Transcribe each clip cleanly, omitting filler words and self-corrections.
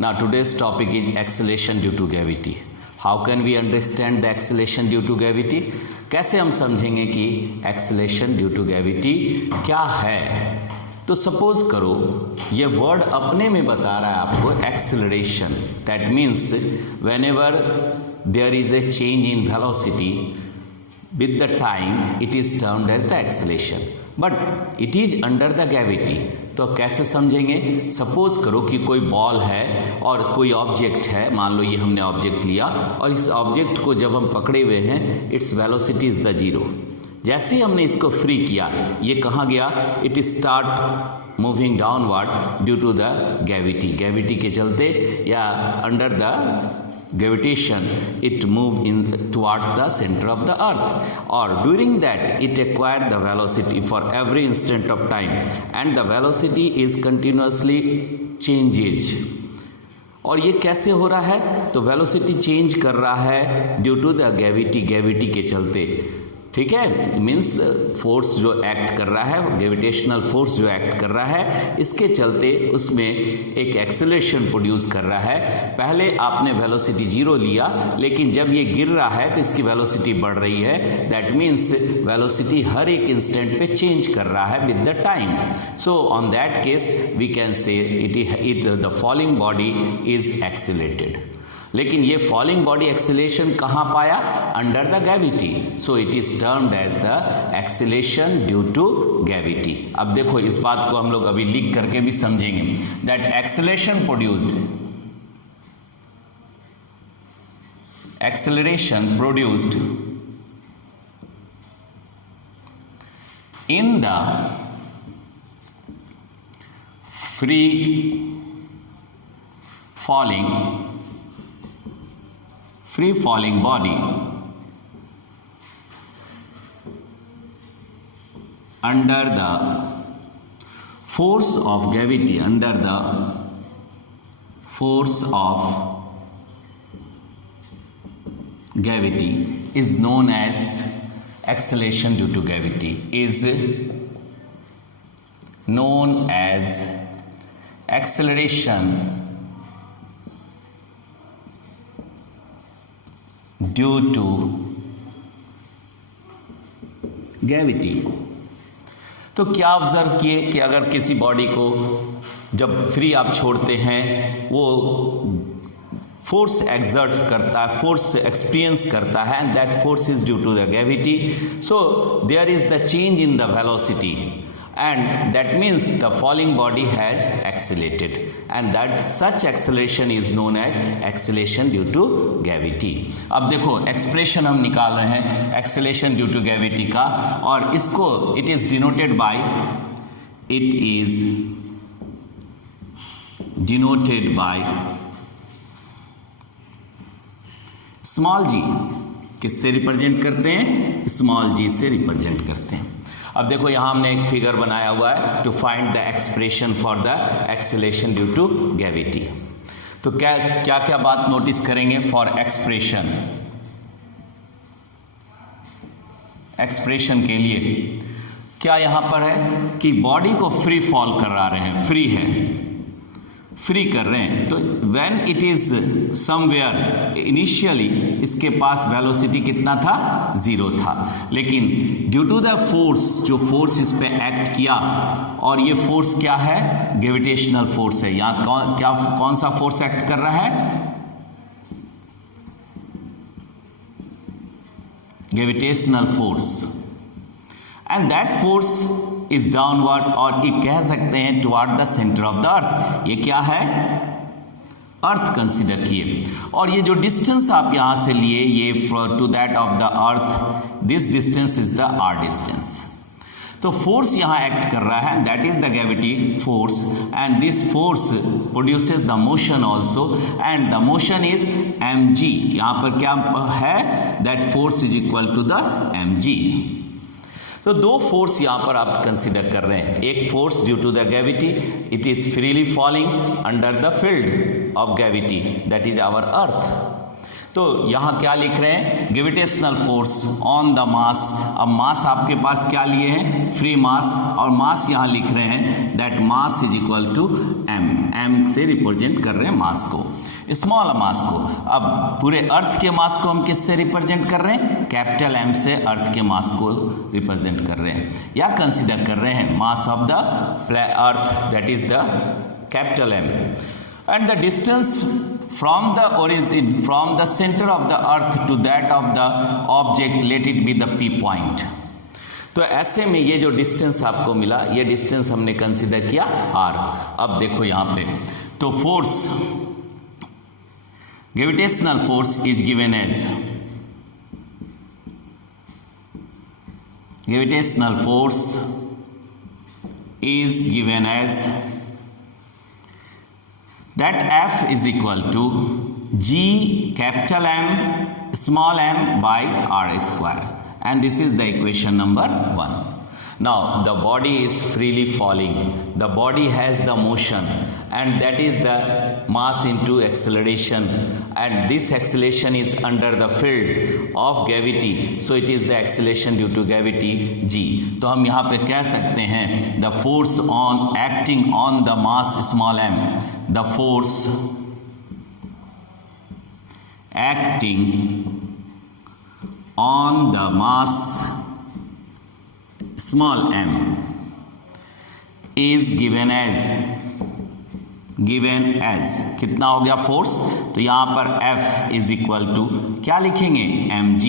Now today's topic is acceleration due to gravity. How can we understand the acceleration due to gravity? कैसे हम समझेंगे कि acceleration due to gravity क्या है? तो सपोज करो ये वर्ड अपने में बता रहा है आपको acceleration. That means whenever there is a change in velocity with the time it is termed as the acceleration. But it is under the gravity. तो कैसे समझेंगे? सपोज करो कि कोई बॉल है और कोई ऑब्जेक्ट है, मान लो ये हमने ऑब्जेक्ट लिया और इस ऑब्जेक्ट को जब हम पकड़े हुए हैं its velocity is the zero. जैसे ही हमने इसको फ्री किया ये कहाँ गया? It start moving downward due to the gravity के चलते या under the gravitation it moved in towards the center of the earth, or during that it acquired the velocity for every instant of time and the velocity is continuously changes. और ये कैसे हो रहा है? तो वेलोसिटी चेंज कर रहा है ड्यू टू द ग्रेविटी के चलते। ठीक है, मीन्स फोर्स जो एक्ट कर रहा है, ग्रेविटेशनल फोर्स जो एक्ट कर रहा है, इसके चलते उसमें एक एक्सेलरेशन प्रोड्यूस कर रहा है। पहले आपने वेलोसिटी जीरो लिया, लेकिन जब ये गिर रहा है तो इसकी वेलोसिटी बढ़ रही है। दैट मीन्स वेलोसिटी हर एक इंस्टेंट पे चेंज कर रहा है with the time. So on that case we can say it the falling body is accelerated. लेकिन ये फॉलिंग बॉडी एक्सेलेरेशन कहाँ पाया? Under the gravity. So it is termed as the acceleration due to gravity. अब देखो इस बात को हम लोग अभी लिख करके भी समझेंगे। That acceleration produced in the free falling body under the force of gravity, is known as acceleration due to gravity, is known as acceleration due to gravity. तो क्या ऑब्जर्व किए कि अगर किसी बॉडी को जब फ्री आप छोड़ते हैं वो फोर्स एक्सर्ट करता है, फोर्स एक्सपीरियंस करता है, and that force is due to the gravity. So there is the change in the velocity and that means the falling body has accelerated, and that such acceleration is known as acceleration due to gravity. अब देखो expression हम निकाल रहे हैं acceleration due to gravity का, और इसको it is denoted by small G. किससे रिप्रेजेंट करते हैं? स्मॉल जी से रिप्रेजेंट करते हैं। अब देखो यहां हमने एक फिगर बनाया हुआ है to find the expression for the acceleration due to gravity. तो क्या क्या बात नोटिस करेंगे फॉर एक्सप्रेशन के लिए? क्या यहां पर है कि बॉडी को फ्री फॉल करा रहे हैं, फ्री कर रहे हैं, तो when it is somewhere initially इसके पास वेलोसिटी कितना था? जीरो था, लेकिन ड्यू टू द फोर्स, जो फोर्स इस पे एक्ट किया, और ये फोर्स क्या है? ग्रेविटेशनल फोर्स है। यहाँ कौन सा फोर्स एक्ट कर रहा है? Gravitational force, and that force is downward, और ये कह सकते हैं toward the centre of the earth. ये क्या है? अर्थ कंसिडर किए, और ये जो डिस्टेंस आप यहां से लिए ये to that of the earth, this distance is the R distance. तो फोर्स यहां एक्ट कर रहा है, that is the gravity force, and this force produces the motion also, and the motion is mg। यहां पर क्या है? That force is equal to the mg। तो दो फोर्स यहां पर आप कंसिडर कर रहे हैं। एक force due to the gravity, it is freely falling under the field of gravity, that is our earth. तो यहाँ क्या लिख रहे हैं, gravitational force on the mass. अब मास आपके पास क्या लिए हैं, फ्री मास, और मास यहाँ लिख रहे हैं that mass is equal to m, m से रिप्रेजेंट कर रहे हैं मास को, स्मॉल मास को। अब पूरे अर्थ के मास को हम किससे रिप्रेजेंट कर रहे हैं, कैपिटल एम से अर्थ के मास को रिप्रेजेंट कर रहे हैं, या कंसीडर कर रहे हैं mass of the earth, that is the capital M, and the distance from the origin, from the center of the earth to that of the object, let it be the P point। तो ऐसे में ये जो distance आपको मिला, ये distance हमने consider किया r। अब देखो यहाँ पे, तो force, gravitational force is given as, gravitational force is given as that F is equal to G capital M small m by R square, and this is the equation number 1. Now the body is freely falling, the body has the motion, and that is the mass into acceleration, and this acceleration is under the field of gravity, so it is the acceleration due to gravity G। तो हम यहाँ पे कह सकते हैं the force on acting on the mass small m, the force acting on the mass small m is given as कितना हो गया फोर्स, तो यहां पर F इज इक्वल टू क्या लिखेंगे, mg,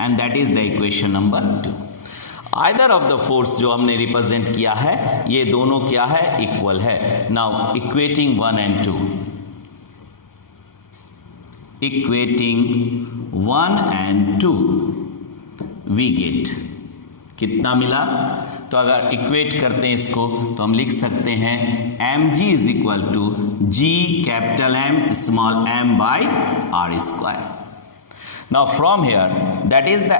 and that is the equation number 2। Either of the force जो हमने रिप्रेजेंट किया है, ये दोनों क्या है, इक्वल है। Now equating 1 and 2, equating 1 and 2 we get कितना मिला, तो अगर इक्वेट करते हैं इसको तो हम लिख सकते हैं mg is equal to g capital M small m by R square. Now from here that is the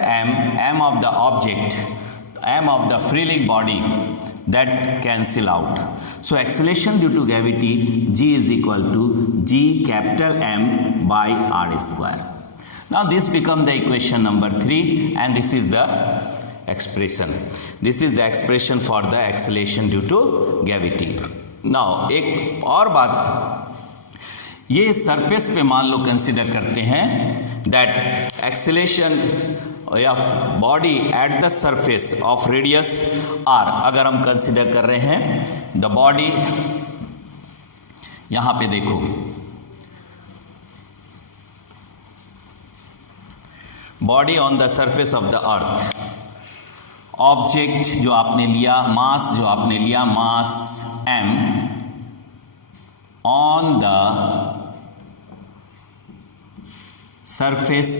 m of the object, m of the freeing body, that cancel out, so acceleration due to gravity g is equal to g capital M by R square। now this become the equation number 3, and this is the expression, this is the expression for the acceleration due to gravity। now एक और बात, ये surface पे मान लो consider करते हैं that acceleration या body at the surface of radius r, अगर हम कंसिडर कर रहे हैं द बॉडी, यहां पे देखो body on the surface of the earth, object जो आपने लिया, मास जो आपने लिया, mass m on the surface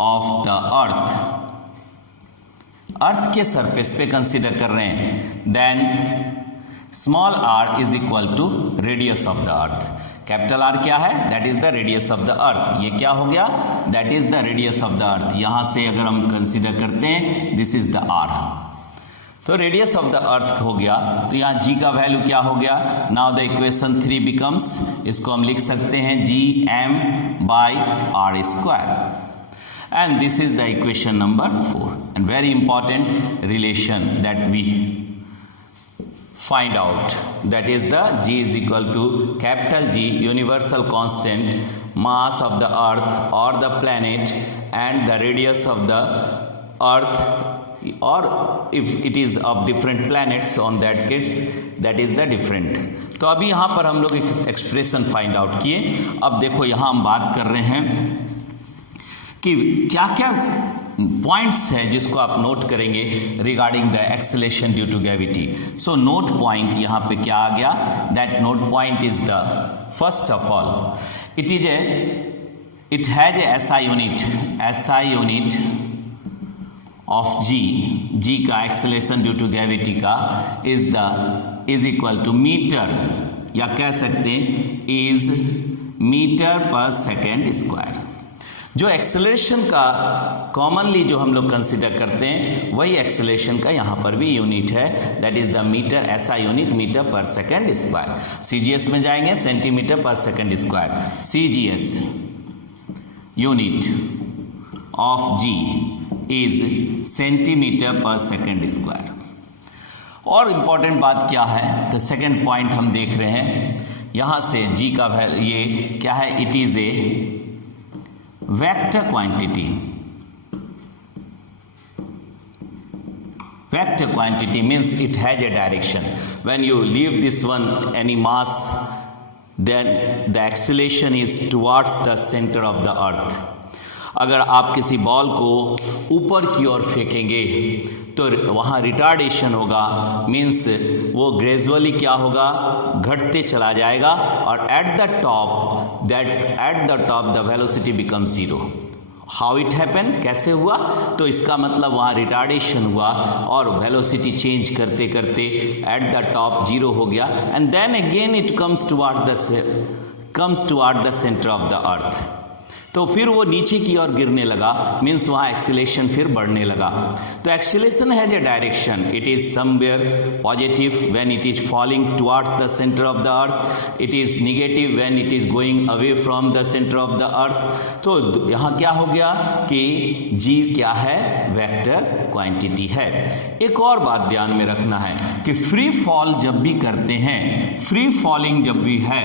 of the earth, earth के सरफेस पे कंसीडर कर रहे हैं, then small r is equal to radius of the earth. Capital R क्या है, that is the radius of the earth, ये क्या हो गया, that is the radius of the earth. यहां से अगर हम कंसीडर करते हैं दिस इज द R, तो रेडियस ऑफ द अर्थ हो गया, तो यहाँ g का वैल्यू क्या हो गया, नाउ द इक्वेशन 3 बिकम्स, इसको हम लिख सकते हैं g m by R square, and this is the equation number 4, and very important relation that we find out, that is the g is equal to capital G universal constant, mass of the earth or the planet, and the radius of the earth, or if it is of different planets on that case, that is the different। तो अभी यहाँ पर हम लोग एक expression find out किए। अब देखो यहाँ हम बात कर रहे हैं कि क्या क्या पॉइंट्स है जिसको आप नोट करेंगे regarding the acceleration due to gravity. So note point यहाँ पे क्या आ गया, that note point is the first of all it has a SI unit of G का एक्सेलेरेशन ड्यू टू ग्रेविटी का इज इक्वल टू मीटर, या कह सकते हैं is metre per second square. जो एक्सेलरेशन का कॉमनली जो हम लोग कंसिडर करते हैं वही एक्सेलरेशन का यहाँ पर भी यूनिट है, that is the metre, SI unit metre per second square. CGS में जाएंगे centimetre per second square, CGS unit of g is centimetre per second square. और इम्पॉर्टेंट बात क्या है, तो सेकेंड पॉइंट हम देख रहे हैं यहां से g का वैल्यू ये क्या है, it is a vector quantity. Vector quantity means it has a direction. When you leave this one any mass, then the acceleration is towards the center of the earth. अगर आप किसी ball को ऊपर की ओर फेंकेंगे तो वहाँ रिटार्डेशन होगा, मीन्स वो ग्रेजुअली क्या होगा, घटते चला जाएगा और at the top the velocity become zero. How it happen, कैसे हुआ, तो इसका मतलब वहाँ रिटार्डेशन हुआ और वेलोसिटी चेंज करते करते एट द टॉप जीरो हो गया and then again it comes toward the centre of the earth. तो फिर वो नीचे की ओर गिरने लगा, मीन्स वहाँ एक्सीलरेशन फिर बढ़ने लगा। तो acceleration has a direction, it is somewhere positive when it is falling towards the centre of the earth, it is negative when it is going away from the centre of the earth. तो यहाँ क्या हो गया कि जी क्या है, vector quantity है। एक और बात ध्यान में रखना है कि फ्री फॉल जब भी करते हैं, फ्री फॉलिंग जब भी है,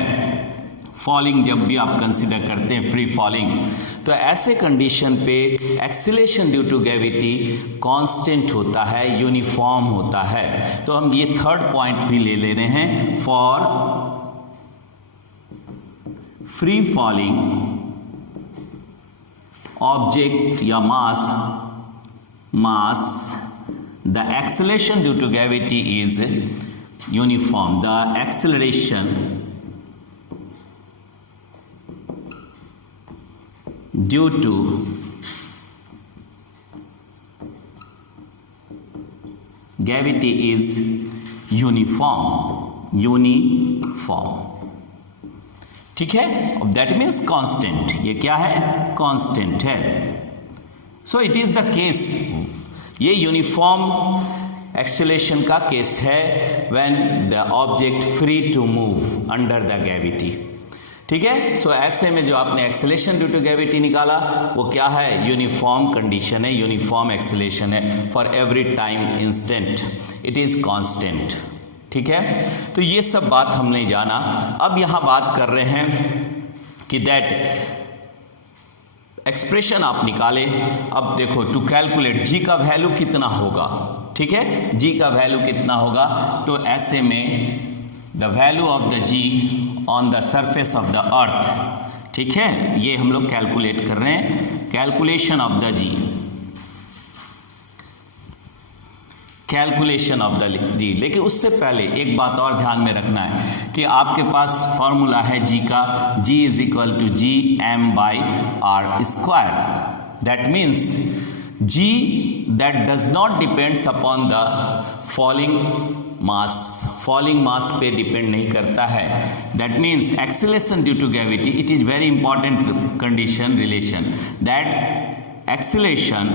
फॉलिंग जब भी आप कंसिडर करते हैं फ्री फॉलिंग, तो ऐसे कंडीशन पे acceleration due to gravity constant होता है, यूनिफॉर्म होता है। तो हम ये थर्ड पॉइंट भी ले रहे हैं, फॉर फ्री फॉलिंग ऑब्जेक्ट या mass the acceleration due to gravity is uniform. The acceleration due to gravity is uniform। ठीक है, दैट मीन्स कांस्टेंट। ये क्या है, कांस्टेंट है। So it is the case, ये यूनिफॉर्म एक्सीलरेशन का केस है when the object free to move under the gravity. ठीक है, सो ऐसे में जो आपने एक्सीलरेशन ड्यू टू ग्रेविटी निकाला वो क्या है, यूनिफॉर्म कंडीशन है, यूनिफॉर्म एक्सीलरेशन है for every time instant, it is constant. ठीक है, तो ये सब बात हमने जाना। अब यहां बात कर रहे हैं कि दैट एक्सप्रेशन आप निकाले। अब देखो, टू कैलकुलेट जी का वैल्यू कितना होगा, ठीक है, जी का वैल्यू कितना होगा, तो ऐसे में the value of the G on the surface of the earth, ठीक है, ये हम लोग कैलकुलेट कर रहे हैं, calculation of the G, calculation of the G. लेकिन उससे पहले एक बात और ध्यान में रखना है कि आपके पास फॉर्मूला है जी का, G is equal to G M by R square. That means G that does not depends upon the falling mass पे डिपेंड नहीं करता है। That means acceleration due to gravity, it is very important condition relation, that acceleration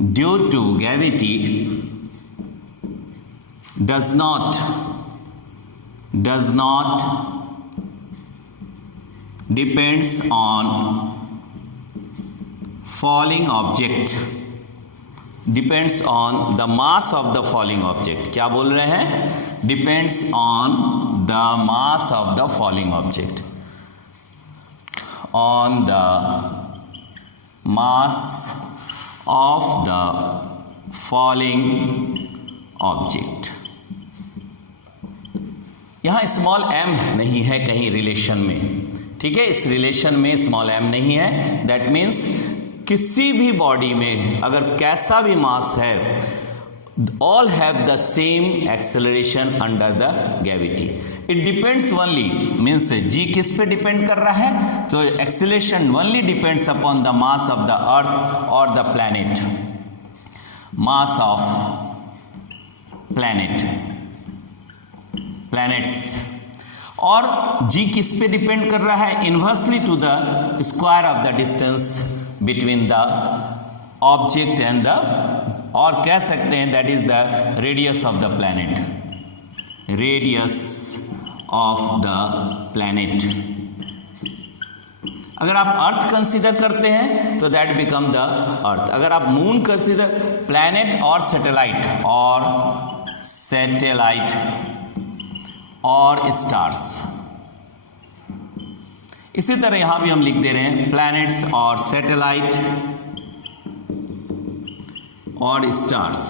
due to gravity does not depends on falling object, depends on the mass of the falling object। क्या बोल रहे हैं, depends on the mass of the falling object, on the mass of the falling object। यहां small m नहीं है कहीं relation में, ठीक है, इस रिलेशन में स्मॉल m नहीं है। दैट मीन्स किसी भी बॉडी में अगर कैसा भी मास है, all have the same acceleration under the gravity. It depends only, means G किस पे डिपेंड कर रहा है, तो acceleration only depends upon the mass of the earth और the planet, mass of planets. और जी किस पे डिपेंड कर रहा है, inversely to the square of the distance between the object and the, और कह सकते हैं that is the radius of the planet, radius of the planet. अगर आप अर्थ कंसीडर करते हैं तो दैट बिकम द अर्थ। अगर आप मून कंसीडर, प्लैनेट और सैटेलाइट और स्टार्स। इसी तरह यहां भी हम लिख दे रहे हैं प्लैनेट्स और सैटेलाइट और स्टार्स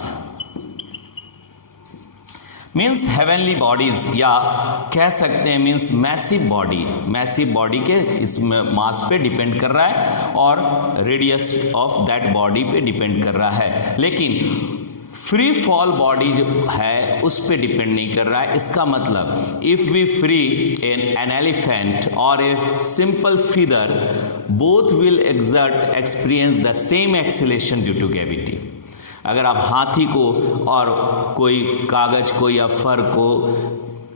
मीन्स हेवनली बॉडीज, या कह सकते हैं मीन्स मैसिव बॉडी के इस मास पे डिपेंड कर रहा है और रेडियस ऑफ दैट बॉडी पे डिपेंड कर रहा है। लेकिन फ्री फॉल बॉडी जो है उस पे डिपेंड नहीं कर रहा है। इसका मतलब if we free an elephant और a simple feather, both will experience the same acceleration due to gravity. अगर आप हाथी को और कोई कागज को या फर को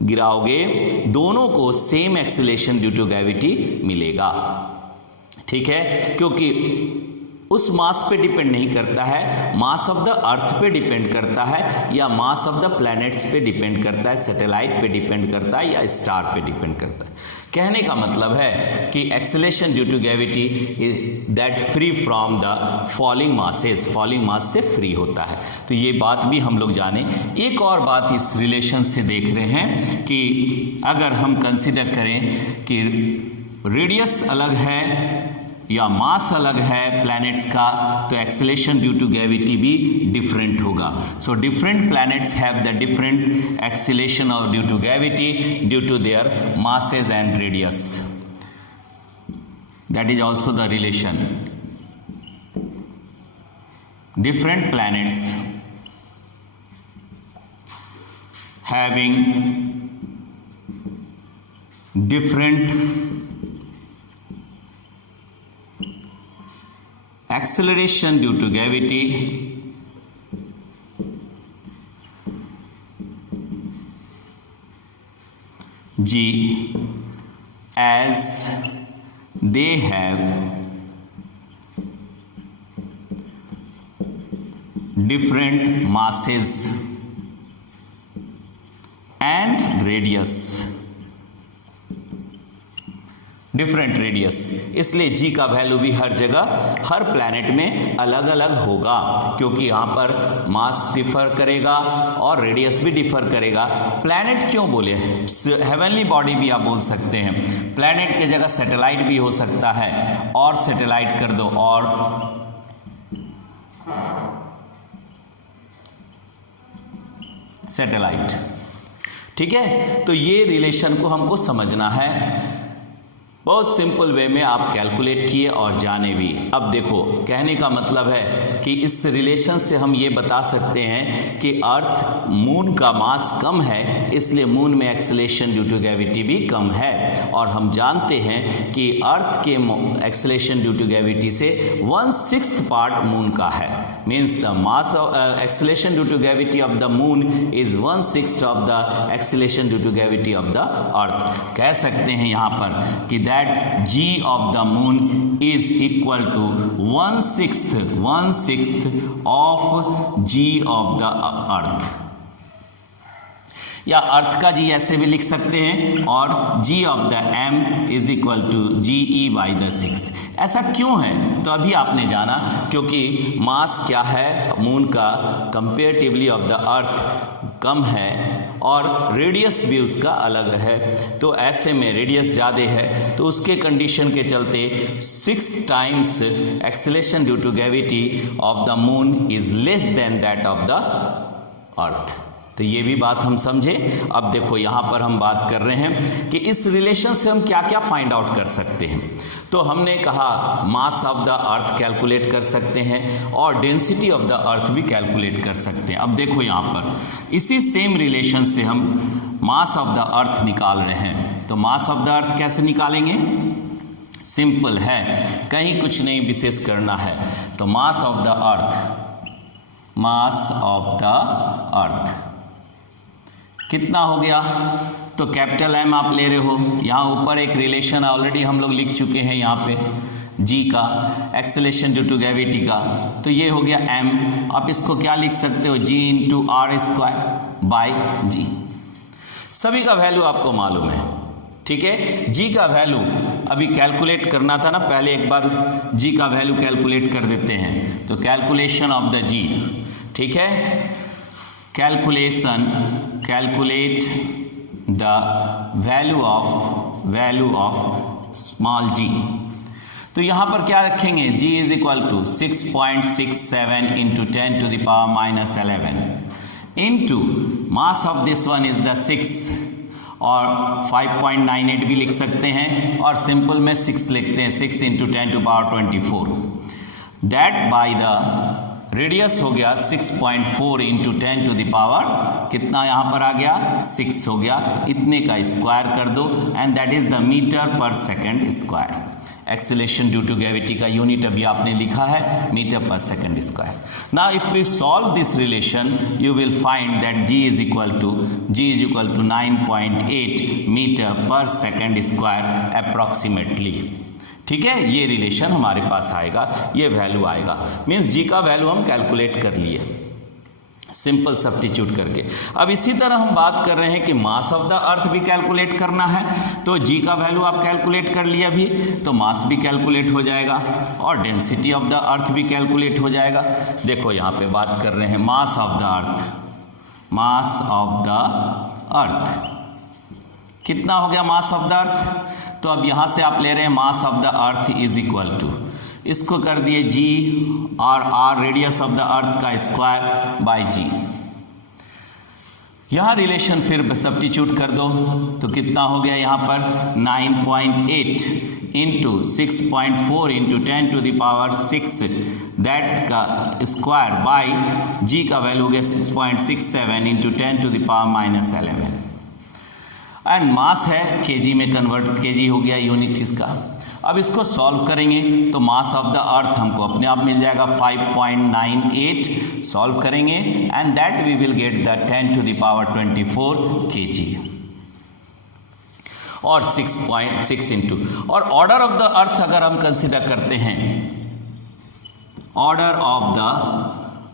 गिराओगे, दोनों को same acceleration due to gravity मिलेगा। ठीक है, क्योंकि उस मास पे डिपेंड नहीं करता है, मास ऑफ द अर्थ पे डिपेंड करता है, या मास ऑफ द प्लैनेट्स पे डिपेंड करता है, सैटेलाइट पे डिपेंड करता है, या स्टार पे डिपेंड करता है। कहने का मतलब है कि acceleration due to gravity that free from the falling mass से फ्री होता है। तो ये बात भी हम लोग जाने। एक और बात इस रिलेशन से देख रहे हैं कि अगर हम कंसिडर करें कि रेडियस अलग है या मास अलग है प्लैनेट्स का, तो एक्सेलेरेशन ड्यू टू ग्रेविटी भी डिफरेंट होगा। So different planets have the different acceleration और due to gravity due to their masses and radius. That is also the relation. Different planets having different acceleration due to gravity G, as they have different masses and radius, different radius, इसलिए जी का value भी हर जगह हर planet में अलग अलग होगा, क्योंकि यहाँ पर मास डिफर करेगा और रेडियस भी डिफर करेगा। प्लैनेट क्यों बोले, हेवनली बॉडी भी आप बोल सकते हैं, प्लैनेट के जगह सैटेलाइट भी हो सकता है, और सैटेलाइट कर दो और सैटेलाइट। ठीक है, तो ये रिलेशन को हमको समझना है। बहुत सिंपल वे में आप कैलकुलेट किए और जाने भी। अब देखो, कहने का मतलब है कि इस रिलेशन से हम ये बता सकते हैं कि अर्थ, मून का मास कम है, इसलिए मून में एक्सेलेरेशन ड्यू टू ग्रेविटी भी कम है। और हम जानते हैं कि अर्थ के एक्सेलेरेशन ड्यू टू ग्रेविटी से 1/6 पार्ट मून का है। Means the mass of acceleration due to gravity of the moon is 1/6 of the acceleration due to gravity of the earth. कह सकते हैं यहाँ पर कि that G of the moon is equal to 1/6 of G of the earth, या अर्थ का जी ऐसे भी लिख सकते हैं, और G of the M is equal to GE by the 6। ऐसा क्यों है? तो अभी आपने जाना, क्योंकि मास क्या है मून का कंपेरेटिवली ऑफ द अर्थ कम है, और रेडियस भी उसका अलग है। तो ऐसे में रेडियस ज़्यादा है, तो उसके कंडीशन के चलते 6 times acceleration due to gravity of the moon is less than that of the earth. तो ये भी बात हम समझे। अब देखो, यहाँ पर हम बात कर रहे हैं कि इस रिलेशन से हम क्या क्या फाइंड आउट कर सकते हैं। तो हमने कहा मास ऑफ द अर्थ कैलकुलेट कर सकते हैं और डेंसिटी ऑफ द अर्थ भी कैलकुलेट कर सकते हैं। अब देखो, यहाँ पर इसी सेम रिलेशन से हम मास ऑफ द अर्थ निकाल रहे हैं। तो मास ऑफ द अर्थ कैसे निकालेंगे? सिंपल है, कहीं कुछ नहीं विशेष करना है। तो मास ऑफ द अर्थ कितना हो गया? तो कैपिटल एम आप ले रहे हो, यहाँ ऊपर एक रिलेशन ऑलरेडी हम लोग लिख चुके हैं यहाँ पे, जी का एक्सेलेरेशन ड्यू टू ग्रेविटी का। तो ये हो गया एम। आप इसको क्या लिख सकते हो? जी इंटू आर स्क्वायर बाई जी। सभी का वैल्यू आपको मालूम है, ठीक है। जी का वैल्यू अभी कैलकुलेट करना था ना, पहले एक बार जी का वैल्यू कैलकुलेट कर देते हैं। तो कैलकुलेशन ऑफ द जी, ठीक है, calculate the value of small G. तो यहां पर क्या रखेंगे, g is equal to 6.67 into 10 to the power minus 11 into mass of this one is the 6 और 5.98 भी लिख सकते हैं, और सिंपल में 6 लिखते हैं, 6 into 10 to power 24, that by the radius हो गया 6.4 इंटू 10 टू द पावर कितना यहां पर आ गया 6 हो गया, इतने का स्क्वायर कर दो and that is the metre per second square. Acceleration due to gravity का यूनिट अभी आपने लिखा है metre per second square. Now if we solve this relation you will find that g is equal to 9.8 metre per second square approximately, ठीक है। ये relation हमारे पास आएगा, ये वैल्यू आएगा, मीन्स जी का वैल्यू हम कैलकुलेट कर लिए सिंपल सब्स्टिट्यूट करके। अब इसी तरह हम बात कर रहे हैं कि मास ऑफ द अर्थ भी कैलकुलेट करना है, तो जी का वैल्यू आप कैलकुलेट कर लिया अभी, तो मास भी कैलकुलेट हो जाएगा और डेंसिटी ऑफ द अर्थ भी कैलकुलेट हो जाएगा। देखो यहाँ पे बात कर रहे हैं मास ऑफ द अर्थ कितना हो गया मास ऑफ द अर्थ, तो अब यहां से आप ले रहे हैं mass of the earth is equal to, इसको कर दिए जी और R radius of the earth का स्क्वायर बाय जी। यहां रिलेशन फिर सब्स्टिट्यूट कर दो तो कितना हो गया यहाँ पर 9.8 into 6.4 into 10 to the power 6 that का स्क्वायर बाय जी का वैल्यू हो गया 6.67 into 10 to the power minus 11 and mass है केजी में कन्वर्ट, केजी हो गया यूनिट इसका। अब इसको सॉल्व करेंगे तो मास ऑफ द अर्थ हमको अपने आप मिल जाएगा 5.98, सॉल्व करेंगे and that we will get the 10 to the power 24 kg और 6.6 इंटू, और ऑर्डर ऑफ द अर्थ अगर हम कंसिडर करते हैं, order of the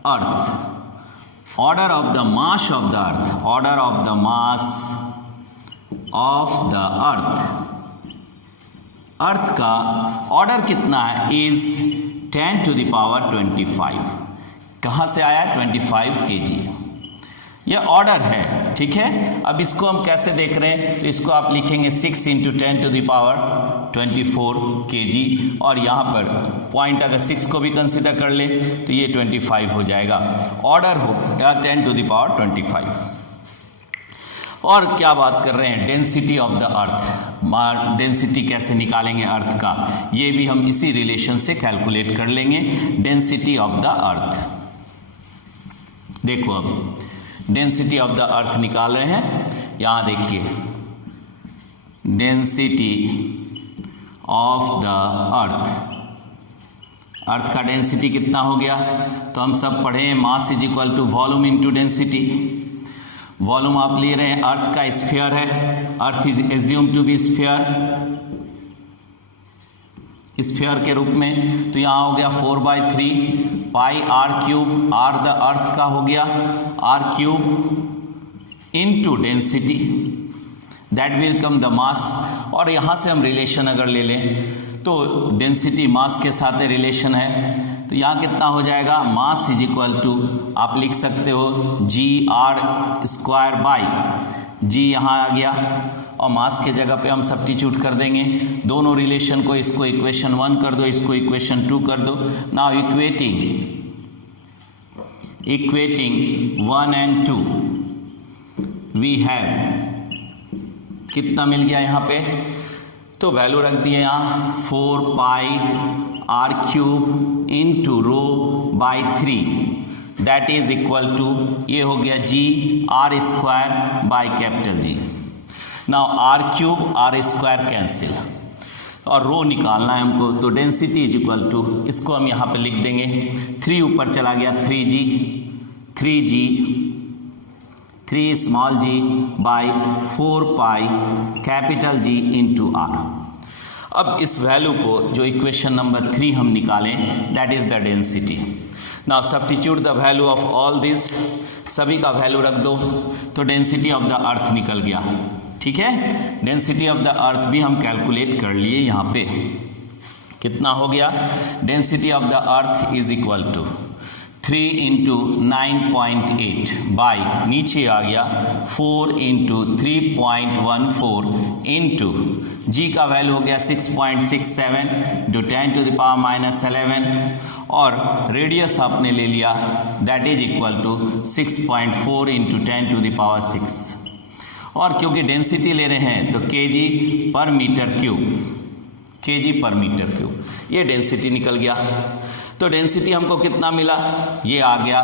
earth, order of the mass of the earth, order of the mass of the earth का order कितना है is 10 to the power 25, कहां से आया 25 kg, यह ऑर्डर है, ठीक है। अब इसको हम कैसे देख रहे हैं, तो इसको आप लिखेंगे 6 into 10 to the power 24 kg, और यहां पर पॉइंट अगर 6 को भी कंसिडर कर ले तो ये 25 हो जाएगा, ऑर्डर हो 10 टू द पावर 25। और क्या बात कर रहे हैं density of the earth, density कैसे निकालेंगे अर्थ का, ये भी हम इसी रिलेशन से कैलकुलेट कर लेंगे। डेंसिटी ऑफ द अर्थ, देखो अब डेंसिटी ऑफ द अर्थ निकाल रहे हैं, यहां देखिए डेंसिटी ऑफ द अर्थ का डेंसिटी कितना हो गया, तो हम सब पढ़े हैं mass is equal to volume into density. Volume आप ले रहे हैं, अर्थ का स्फीयर है, earth is assume to be sphere के रूप में, तो यहां हो गया 4/3 pi R cube, R the earth का हो गया R cube into density, that will come the mass. और यहां से हम रिलेशन अगर ले लें तो डेंसिटी मास के साथ रिलेशन है, तो यहाँ कितना हो जाएगा मास इज इक्वल टू, आप लिख सकते हो जी आर स्क्वायर बाई जी, यहाँ आ गया और मास के जगह पे हम सब्स्टिट्यूट कर देंगे दोनों रिलेशन को, इसको इक्वेशन 1 कर दो, इसको इक्वेशन 2 कर दो। Now equating 1 and 2 we have कितना मिल गया यहाँ पे, तो वैल्यू रख दिए यहाँ 4 pi R cube into rho by 3, that is equal to, ये हो गया G R square by capital G. Now R cube R square cancel और रो निकालना है हमको, तो डेंसिटी इज इक्वल टू, इसको हम यहाँ पे लिख देंगे 3 ऊपर चला गया 3 small g by 4 pi capital G into R. अब इस वैल्यू को जो इक्वेशन नंबर 3 हम निकालें, that is the density. Now substitute the value of all this, सभी का वैल्यू रख दो, तो डेंसिटी ऑफ द अर्थ निकल गया। ठीक है, डेंसिटी ऑफ द अर्थ भी हम कैलकुलेट कर लिए। यहाँ पे कितना हो गया, density of the earth is equal to 3 into 9.8 by नीचे आ गया 4 इंटू 3.14 इंटू जी का वैल्यू हो गया 6.67 into 10 to the power minus 11 और रेडियस आपने ले लिया that is equal to 6.4 into 10 to the power 6 और क्योंकि डेंसिटी ले रहे हैं तो केजी पर मीटर क्यूब, केजी पर मीटर क्यूब, ये डेंसिटी निकल गया। तो डेंसिटी हमको कितना मिला, ये आ गया,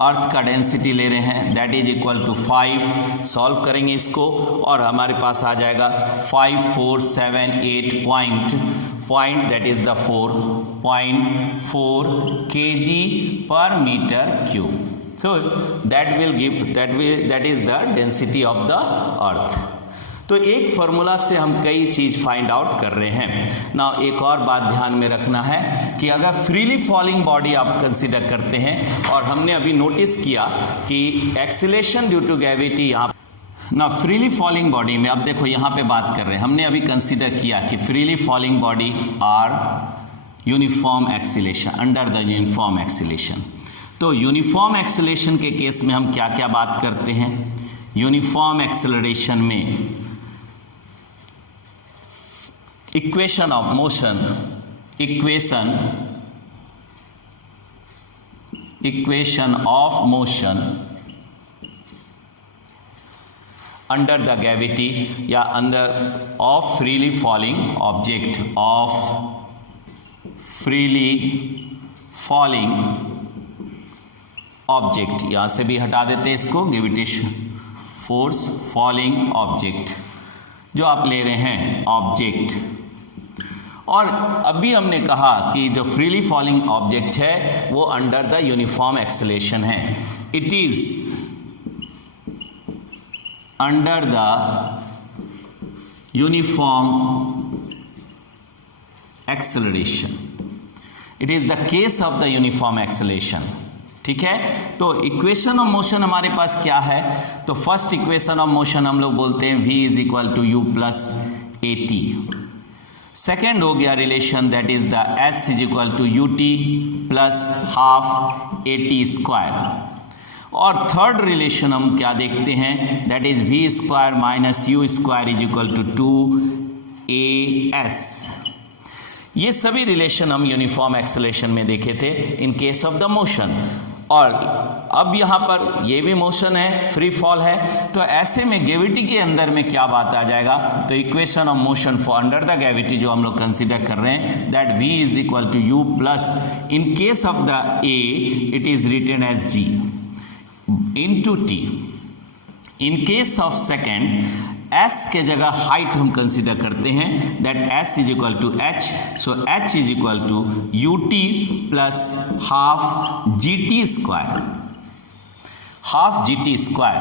अर्थ का डेंसिटी ले रहे हैं that is equal to 5, solve करेंगे इसको और हमारे पास आ जाएगा 5478 point that is the 4.4 kg per metre cube. So that is the density of the earth। तो एक फॉर्मूला से हम कई चीज फाइंड आउट कर रहे हैं ना। एक और बात ध्यान में रखना है कि अगर फ्रीली फॉलिंग बॉडी आप कंसीडर करते हैं और हमने अभी नोटिस किया कि एक्सीलरेशन ड्यू टू ग्रेविटी यहाँ ना फ्रीली फॉलिंग बॉडी में, अब देखो यहाँ पे बात कर रहे हैं, हमने अभी कंसीडर किया कि freely falling body are uniform acceleration, under the uniform acceleration. तो यूनिफॉर्म एक्सीलरेशन के केस में हम क्या क्या बात करते हैं, यूनिफॉर्म एक्सीलरेशन में equation of motion, equation of motion under the gravity या under of freely falling object, of freely falling object, यहां से भी हटा देते हैं इसको, ग्रेविटेशन फोर्स फॉलिंग ऑब्जेक्ट जो आप ले रहे हैं ऑब्जेक्ट। और अभी हमने कहा कि जो फ्रीली फॉलिंग ऑब्जेक्ट है वो अंडर द यूनिफॉर्म एक्सेलरेशन है, it is under the uniform acceleration, it is the case of the uniform acceleration. ठीक है, तो इक्वेशन ऑफ मोशन हमारे पास क्या है, तो फर्स्ट इक्वेशन ऑफ मोशन हम लोग बोलते हैं v is equal to u plus a t. Second हो गया relation that is the s is equal to u t plus half a t square. और थर्ड रिलेशन हम क्या देखते हैं that is v square minus u square is equal to 2as। ये सभी relation हम यूनिफॉर्म एक्सेलरेशन में देखे थे इन केस ऑफ द मोशन। और अब यहाँ पर ये भी मोशन है, फ्री फॉल है, तो ऐसे में ग्रेविटी के अंदर में क्या बात आ जाएगा, तो equation of motion for under the gravity जो हम लोग कंसीडर कर रहे हैं that v is equal to u plus, in case of the a it is written as g into t। In case of second s के जगह height हम consider करते हैं that s is equal to h, so h is equal to u t plus half g t square, half g t square.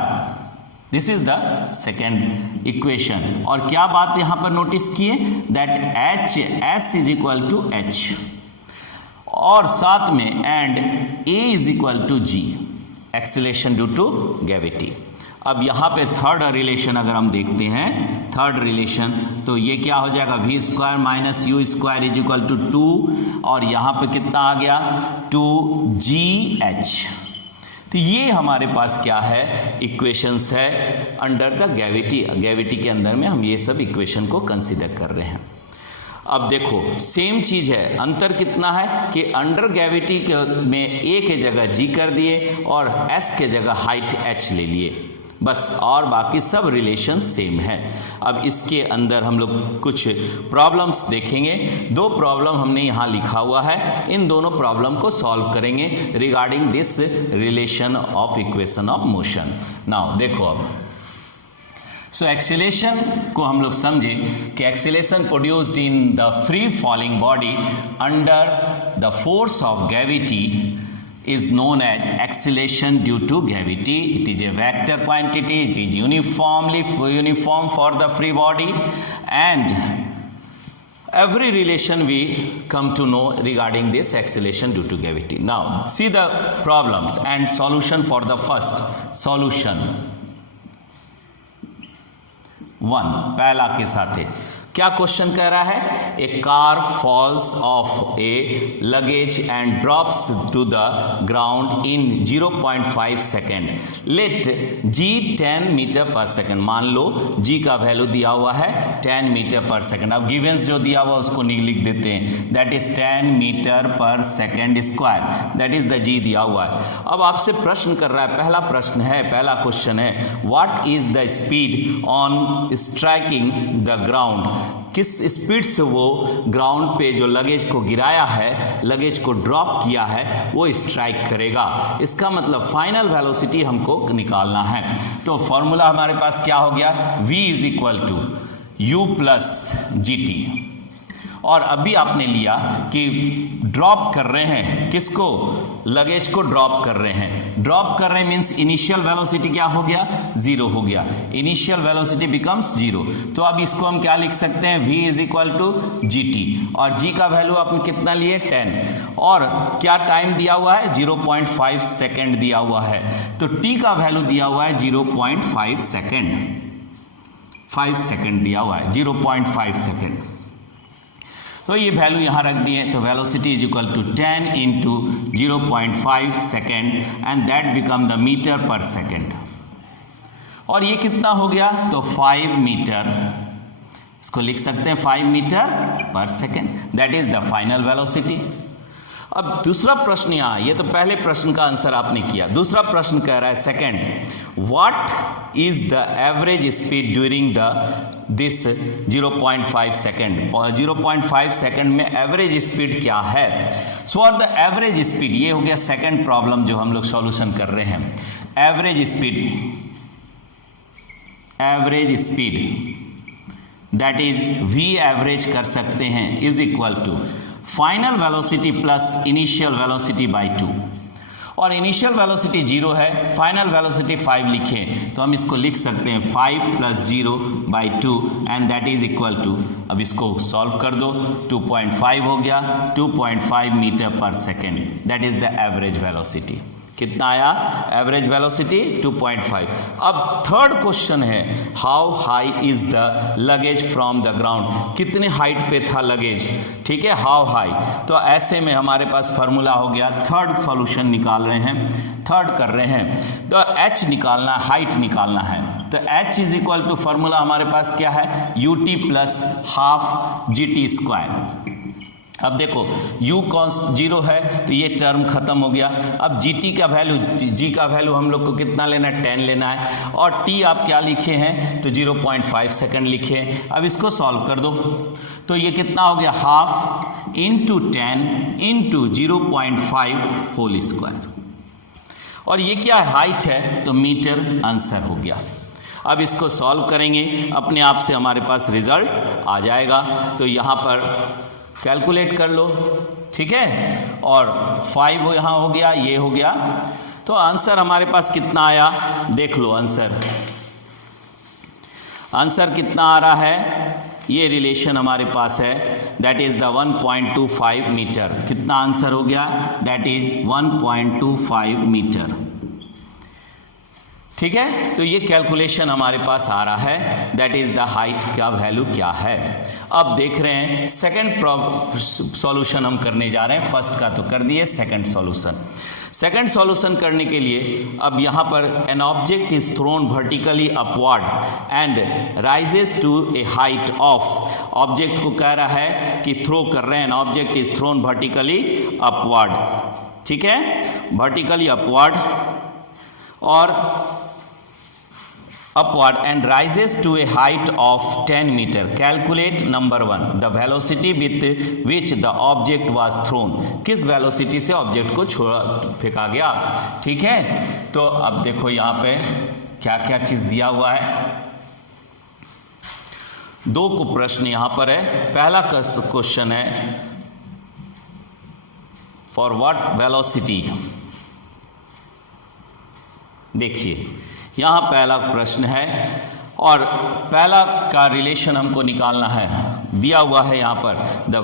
This is the second equation. और क्या बात यहां पर नोटिस किए that h s is equal to h और साथ में and a is equal to g, acceleration due to gravity. अब यहाँ पे थर्ड रिलेशन अगर हम देखते हैं, थर्ड रिलेशन, तो ये क्या हो जाएगा v square minus u square is equal to 2 और यहाँ पे कितना आ गया 2gh। तो ये हमारे पास क्या है, इक्वेशंस है अंडर द ग्रेविटी। ग्रेविटी के अंदर में हम ये सब इक्वेशन को कंसीडर कर रहे हैं। अब देखो सेम चीज है, अंतर कितना है कि अंडर ग्रेविटी में a के जगह g कर दिए और s के जगह हाइट h ले लिए, बस, और बाकी सब रिलेशन सेम है। अब इसके अंदर हम लोग कुछ प्रॉब्लम्स देखेंगे। दो प्रॉब्लम हमने यहाँ लिखा हुआ है, इन दोनों प्रॉब्लम को सॉल्व करेंगे regarding this relation of equation of motion. Now देखो अब, सो एक्सेलरेशन को हम लोग समझे कि acceleration produced in the free falling body under the force of gravity is known as acceleration due to gravity. It is a vector quantity, it is uniform for the free body, and every relation we come to know regarding this acceleration due to gravity. Now see the problems and solution for the first solution 1 पहला के साथ है। क्या question कह रहा है? A car falls off a luggage and drops to the ground in 0.5 second. Let G 10 metre per second. मान लो जी का वैल्यू दिया हुआ है 10 मीटर पर सेकेंड। अब गिवेंस जो दिया हुआ उसको लिख देते हैं, that is 10 metre per second square, that is the G दिया हुआ है। अब आपसे प्रश्न कर रहा है, पहला प्रश्न है, पहला क्वेश्चन है, what is the speed on striking the ground. किस स्पीड से वो ग्राउंड पे जो लगेज को गिराया है, लगेज को ड्रॉप किया है, वो स्ट्राइक करेगा। इसका मतलब फाइनल वेलोसिटी हमको निकालना है। तो फॉर्मूला हमारे पास क्या हो गया? v is equal to u plus g t. और अभी आपने लिया कि ड्रॉप कर रहे हैं, किसको? लगेज को ड्रॉप कर रहे हैं। ड्रॉप कर रहे हैं मीन्स इनिशियल वेलोसिटी क्या हो गया? 0 हो गया। Initial velocity becomes 0। तो अब इसको हम क्या लिख सकते हैं? v is equal to g t. और g का वैल्यू आपने कितना लिए? 10। और क्या टाइम दिया हुआ है? 0.5 सेकेंड दिया हुआ है। तो t का वैल्यू दिया हुआ है 0.5 सेकेंड। 5 सेकेंड दिया हुआ है, 0.5 सेकेंड। तो ये वैल्यू यहाँ रख दिए। तो velocity is equal to 10 into 0.5 second and that become the metre per second. और ये कितना हो गया? तो 5 मीटर, इसको लिख सकते हैं 5 metre per second, that is the final velocity. अब दूसरा प्रश्न यहाँ, ये तो पहले प्रश्न का आंसर आपने किया। दूसरा प्रश्न कह रहा है second, what is the average speed during this 0.5 second. और 0.5 सेकेंड में एवरेज स्पीड क्या है? So for the average speed, ये हो गया सेकेंड प्रॉब्लम जो हम लोग सॉल्यूशन कर रहे हैं। Average speed that is v average कर सकते हैं is equal to final velocity plus initial velocity by 2। और इनिशियल वेलोसिटी 0 है, फाइनल वेलोसिटी 5 लिखें तो हम इसको लिख सकते हैं 5 plus 0 by 2 and that is equal to, अब इसको सॉल्व कर दो, 2.5 हो गया, 2.5 metre per second, that is the average velocity. कितना आया एवरेज वेलोसिटी? 2.5। अब थर्ड क्वेश्चन है, how high is the luggage from the ground. कितने हाइट पे था लगेज? ठीक है, हाउ हाई। तो ऐसे में हमारे पास फॉर्मूला हो गया, थर्ड सॉल्यूशन निकाल रहे हैं, थर्ड कर रहे हैं। तो h निकालना, हाइट निकालना है। तो h is equal to formula हमारे पास क्या है? ut plus half g t square. अब देखो u कॉन्स 0 है तो ये टर्म खत्म हो गया। अब gt का वैल्यू, g का वैल्यू हम लोग को कितना लेना है? 10 लेना है। और t आप क्या लिखे हैं? तो 0.5 सेकेंड लिखे। अब इसको सॉल्व कर दो तो ये कितना हो गया? Half into 10 into 0.5 whole square. और ये क्या हाइट है? तो मीटर आंसर हो गया। अब इसको सॉल्व करेंगे, अपने आप से हमारे पास रिजल्ट आ जाएगा। तो यहाँ पर कैलकुलेट कर लो, ठीक है। और 5 यहाँ हो गया, ये हो गया। तो आंसर हमारे पास कितना आया? देख लो आंसर कितना आ रहा है। ये रिलेशन हमारे पास है, दैट इज द 1.25 मीटर। कितना आंसर हो गया? That is 1.25 metre. ठीक है, तो ये कैलकुलेशन हमारे पास आ रहा है, दैट इज द हाइट का वैल्यू क्या है। अब देख रहे हैं सेकंड सॉल्यूशन हम करने जा रहे हैं। फर्स्ट का तो कर दिए, सेकंड सॉल्यूशन करने के लिए अब यहाँ पर an object is thrown vertically upward and rises to a height of. Object को कह रहा है कि थ्रो कर रहे हैं, an object is thrown vertically upward, ठीक है, वर्टिकली अपवर्ड और upward and rises to a height of 10 meter. Calculate number 1 the velocity with which the object was thrown. किस वेलोसिटी से ऑब्जेक्ट को फेंका गया, ठीक है। तो अब देखो यहाँ पे क्या क्या चीज दिया हुआ है। 2 को प्रश्न यहाँ पर है। पहला क्वेश्चन है फॉर व्हाट वेलोसिटी। देखिए यहाँ पहला प्रश्न है और पहला का रिलेशन हमको निकालना है, दिया हुआ है यहाँ पर the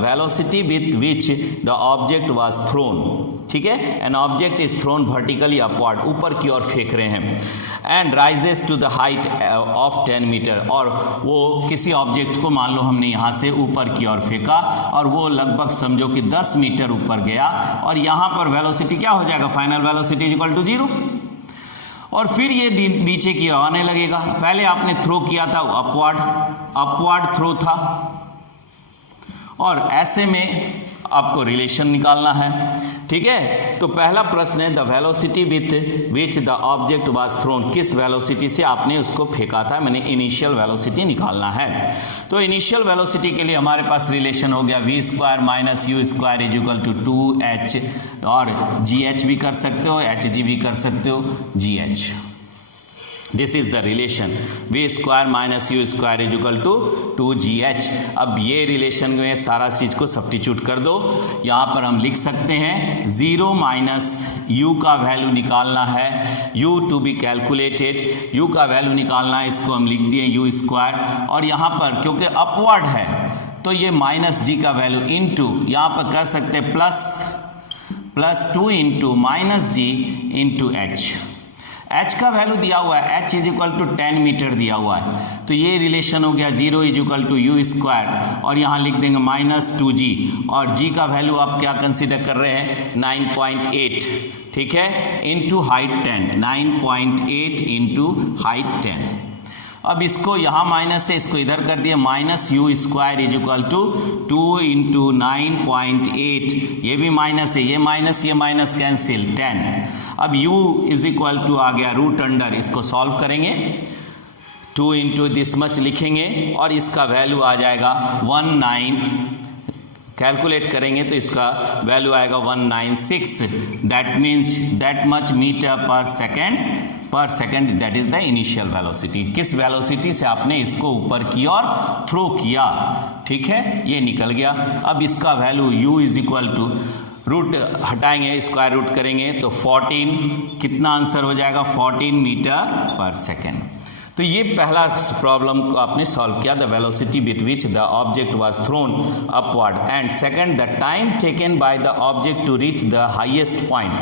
velocity with which the object was thrown, ठीक है, an object is thrown vertically upward, ऊपर की ओर फेंक रहे हैं, and rises to the height of 10 metre, और वो किसी ऑब्जेक्ट को मान लो हमने यहाँ से ऊपर की ओर फेंका और वो लगभग समझो कि 10 मीटर ऊपर गया, और यहाँ पर वेलोसिटी क्या हो जाएगा, final velocity is equal to 0, और फिर ये नीचे की ओर आने लगेगा। पहले आपने थ्रो किया था अपवर्ड थ्रो था, और ऐसे में आपको रिलेशन निकालना है, ठीक है। तो पहला प्रश्न है the velocity with which the object was throne, किस वेलोसिटी से आपने उसको फेंका था, मैंने इनिशियल वेलोसिटी निकालना है। तो इनिशियल वेलोसिटी के लिए हमारे पास रिलेशन हो गया v square minus u square is equal to 2h, और gh भी कर सकते हो, hg भी कर सकते हो, gh। This is the relation v square minus u square is equal to 2gh। अब ये रिलेशन में सारा चीज को सब्स्टिट्यूट कर दो, यहाँ पर हम लिख सकते हैं 0 माइनस u का वैल्यू निकालना है, u to be calculated, u का वैल्यू निकालना है, इसको हम लिख दिए u स्क्वायर, और यहाँ पर क्योंकि अपवर्ड है तो ये माइनस g का वैल्यू इनटू, यहाँ पर कह सकते हैं plus 2 into minus g into h। h का वैल्यू दिया हुआ है, h is equal to 10 metre दिया हुआ है, तो ये रिलेशन हो गया 0 is equal to u square, और यहाँ लिख देंगे माइनस 2g, और g का वैल्यू आप क्या कंसीडर कर रहे हैं 9.8, ठीक है, इंटू हाइट 10, 9.8 इंटू हाइट 10। अब इसको यहाँ माइनस है, इसको इधर कर दिया, minus u square is equal to 2 into 9.8, ये भी माइनस है, ये माइनस कैंसिल 10। अब u इज इक्वल टू आ गया रूट अंडर, इसको सॉल्व करेंगे, 2 इंटू दिस मच लिखेंगे, और इसका वैल्यू आ जाएगा 19, कैलकुलेट करेंगे तो इसका वैल्यू आएगा 196, that means that much metre per second, that is the initial velocity. किस वेलोसिटी से आपने इसको ऊपर की ओर थ्रो किया, ठीक है, ये निकल गया। अब इसका value u is equal to root हटाएंगे, स्क्वायर रूट करेंगे तो 14, कितना आंसर हो जाएगा 14 मीटर पर सेकेंड। तो ये पहला प्रॉब्लम को आपने सॉल्व किया, the velocity with which the object was thrown upward, and second the time taken by the object to reach the highest point,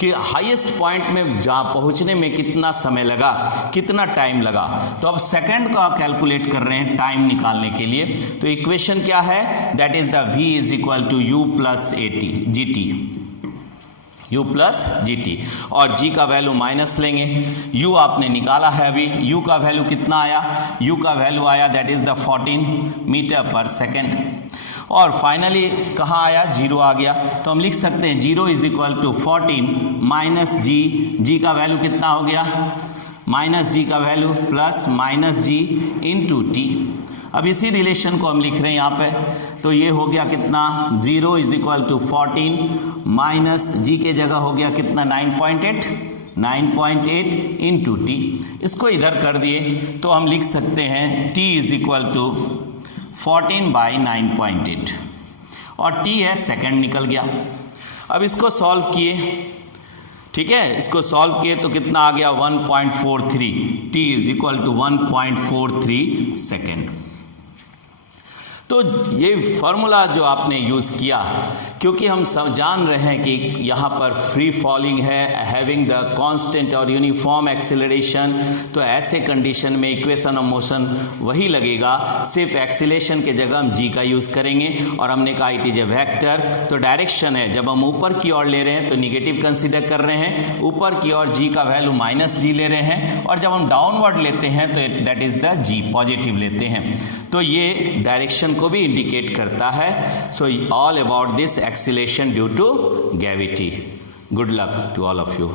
कि हाईएस्ट पॉइंट में जहाँ पहुँचने में कितना समय लगा, कितना टाइम लगा। तो अब सेकंड का कैलकुलेट कर रहे हैं टाइम निकालने के लिए, तो इक्वेशन क्या है, that is the v is equal to u plus gt, और g का वैल्यू माइनस लेंगे, u आपने निकाला है अभी, u का वैल्यू कितना आया, u का वैल्यू आया that is the 14 metre per second, और फाइनली कहाँ आया, 0 आ गया, तो हम लिख सकते हैं 0 is equal to 14 minus g का वैल्यू कितना हो गया, माइनस g का value plus minus g into t. अब इसी रिलेशन को हम लिख रहे हैं यहाँ पे, तो ये हो गया कितना, 0 is equal to 14 minus g के जगह हो गया कितना 9.8 इंटू टी, इसको इधर कर दिए तो हम लिख सकते हैं t is equal to 14 by 9.8, और t है सेकंड निकल गया। अब इसको सॉल्व किए, ठीक है, इसको सॉल्व किए तो कितना आ गया 1.43, t is equal to 1.43 second. तो ये फॉर्मूला जो आपने यूज़ किया, क्योंकि हम सब जान रहे हैं कि यहाँ पर फ्री फॉलिंग है, हैविंग द कांस्टेंट और यूनिफॉर्म एक्सेलरेशन, तो ऐसे कंडीशन में इक्वेशन ऑफ मोशन वही लगेगा, सिर्फ एक्सेलरेशन के जगह हम g का यूज़ करेंगे, और हमने कहा इट इज ए वेक्टर, तो डायरेक्शन है, जब हम ऊपर की ओर ले रहे हैं तो निगेटिव कंसीडर कर रहे हैं, ऊपर की ओर g का वैल्यू माइनस g ले रहे हैं, और जब हम डाउनवर्ड लेते हैं तो that is the g positive लेते हैं, तो ये डायरेक्शन को भी इंडिकेट करता है। So all about this acceleration due to gravity. Good luck to all of you.